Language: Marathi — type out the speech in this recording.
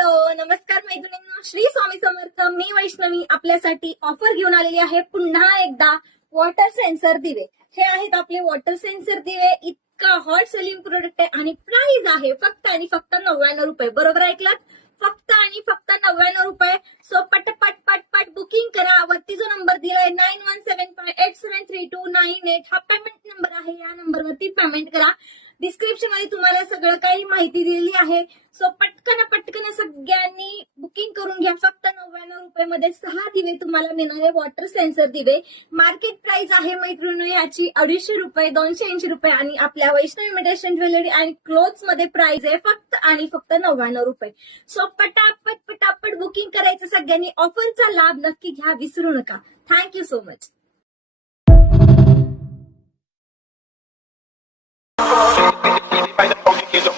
हॅलो नमस्कार मैत्रिणींनो, श्री स्वामी समर्थ. मी वैष्णवी आपल्यासाठी ऑफर घेऊन आलेली आहे पुन्हा एकदा. वॉटर सेन्सर दिवे हे आहेत आपले वॉटर सेन्सर दिवे. इतका हॉट सेलिंग प्रोडक्ट आहे आणि प्राइस आहे फक्त आणि फक्त 99 रुपये. बरोबर ऐकलात, फक्त आणि फक्त 99 रुपये. सो पटपट पटपट बुकिंग करा. वरती जो नंबर दिलाय 9175873298 हा पेमेंट नंबर आहे. या नंबरवरती पेमेंट करा. डिस्क्रिप्शन मध्ये तुम्हाला सगळं काही माहिती दिलेली आहे. सो पटकन सगळ्यांनी बुकिंग करून घ्या. फक्त 99 रुपये मध्ये 6 दिवे तुम्हाला मिळणारे वॉटर सेन्सर दिवे. मार्केट प्राइस आहे मैत्रिणी याची 250 रुपये, 280 रुपये आणि आपल्या वैष्णवी इमिटेशन ज्वेलरी आणि क्लोथ्स मध्ये प्राइस आहे फक्त आणि फक्त 99 रुपये. सो पटापट बुकिंग करायचं सगळ्यांनी. ऑफरचा लाभ नक्की घ्या, विसरू नका. Thank you so much. By the phone, you get the